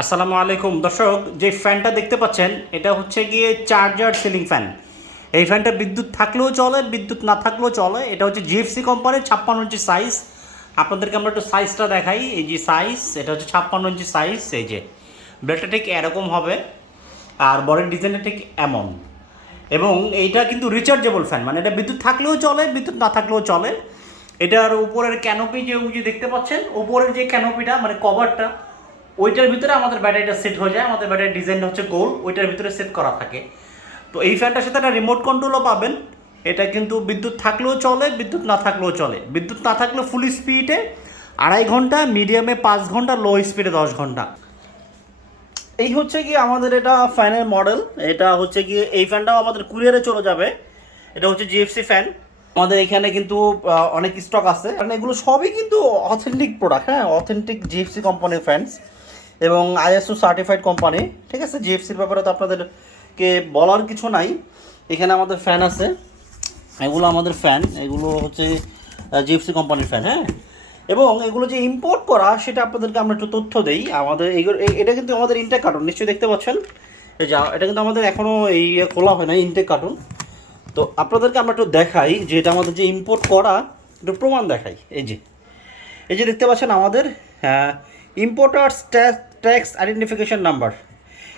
আসসালামু আলাইকুম। দর্শক, যে ফ্যানটা দেখতে পাচ্ছেন, এটা হচ্ছে গিয়ে চার্জার সিলিং ফ্যান। এই ফ্যানটা বিদ্যুৎ থাকলেও চলে, বিদ্যুৎ না থাকলেও চলে। এটা হচ্ছে জিএফসি কোম্পানির ছাপ্পান্ন ইঞ্চি সাইজ আপনাদেরকে আমরা একটু সাইজটা দেখাই। এই যে সাইজ এটা হচ্ছে ছাপ্পান্ন ইঞ্চি সাইজ এই যে ব্লেডটা ঠিক এরকম হবে, আর বডির ডিজাইনটা ঠিক এমন। এবং এইটা কিন্তু রিচার্জেবল ফ্যান মানে এটা বিদ্যুৎ থাকলেও চলে, বিদ্যুৎ না থাকলেও চলে। এটার উপরের ক্যানোপি যে দেখতে পাচ্ছেন, উপরের যে ক্যানোপিটা মানে কভারটা ওইটার ভিতরে আমাদের ব্যাটারিটা সেট হয়ে যায়, আমাদের ব্যাটারির ডিজাইন হচ্ছে গোল, ওইটার ভিতরে সেট করা থাকে। তো এই ফ্যানটার সাথে একটা রিমোট কন্ট্রোলও পাবেন। এটা কিন্তু বিদ্যুৎ থাকলেও চলে, বিদ্যুৎ না থাকলেও চলে। বিদ্যুৎ না থাকলেও ফুল স্পিডে আড়াই ঘণ্টা মিডিয়ামে পাঁচ ঘণ্টা লো স্পিডে দশ ঘণ্টা। এই হচ্ছে কি আমাদের এটা ফ্যানের মডেল এটা হচ্ছে কি, এই ফ্যানটাও আমাদের কুরিয়ারে চলে যাবে। এটা হচ্ছে জিএফসি ফ্যান আমাদের এখানে কিন্তু অনেক স্টক আছে। কারণ এগুলো সবই কিন্তু অথেন্টিক প্রোডাক্ট হ্যাঁ? অথেন্টিক জিএফসি কোম্পানির ফ্যানস এবং আইএসও সার্টিফাইড কোম্পানি ঠিক আছে? জিএফসির ব্যাপারে তো আপনাদেরকে বলার কিছু নাই। এখানে আমাদের ফ্যান আছে। এগুলো আমাদের ফ্যান এগুলো হচ্ছে জিএফসি কোম্পানির ফ্যান হ্যাঁ? এবং এগুলো যে ইম্পোর্ট করা, সেটা আপনাদেরকে আমরা একটু তথ্য দেই। আমাদের এগুলো এ- এটা কিন্তু আমাদের ইনটেক কার্টুন নিশ্চয়ই দেখতে পাচ্ছেন? এই যা, এটা কিন্তু আমাদের এখনও এই ইয়ে খোলা হয় না ইনটেক কার্টুন তো আপনাদেরকে আমরা একটু দেখাই যে এটা আমাদের যে ইম্পোর্ট করা, একটু প্রমাণ দেখাই। এই যে এই যে দেখতে পাচ্ছেন আমাদের ইম্পোর্টার্স ট্যাক্স আইডেন্টিফিকেশন নাম্বার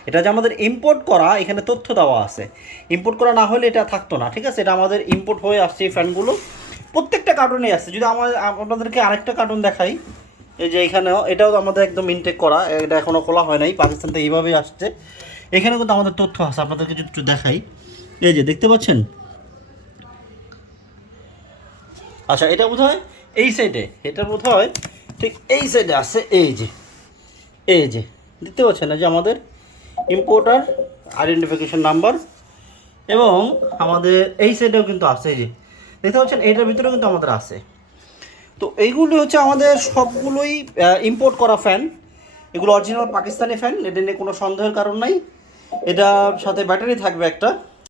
এটা যে আমাদের ইম্পোর্ট করা, এখানে তথ্য দেওয়া আছে। ইম্পোর্ট করা না হলে এটা থাকতো না, ঠিক আছে? এটা আমাদের ইম্পোর্ট হয়ে আসছে এই ফ্যানগুলো প্রত্যেকটা কার্টুনে আসছে যদি আমার, আপনাদেরকে আরেকটা কার্টুন দেখাই, এই যে এখানেও, এটাও আমাদের একদম ইনটেক করা, এটা এখনও খোলা হয় নাই, পাকিস্তান থেকে এইভাবেই আসছে। এখানে কিন্তু আমাদের তথ্য আছে, আপনাদেরকে যদি একটু দেখাই। এই যে, দেখতে পাচ্ছেন? আচ্ছা এটা বোধ হয় এই সাইডে এটা বোধ হয় ঠিক এই সাইডে আছে, এই যে। এই যে, দেখতে পাচ্ছেন না যে আমাদের ইম্পোর্টার আইডেন্টিফিকেশন নাম্বার এবং আমাদের এই সাইডেও কিন্তু আছে এই যে। দেখতে পাচ্ছেন, এইটার ভিতরেও কিন্তু আমাদের আছে। তো এইগুলো হচ্ছে আমাদের সবগুলোই ইম্পোর্ট করা ফ্যান এগুলো অরিজিনাল পাকিস্তানি ফ্যান এটা নিয়ে কোনো সন্দেহের কারণ নাই। এটার সাথে ব্যাটারি থাকবে একটা।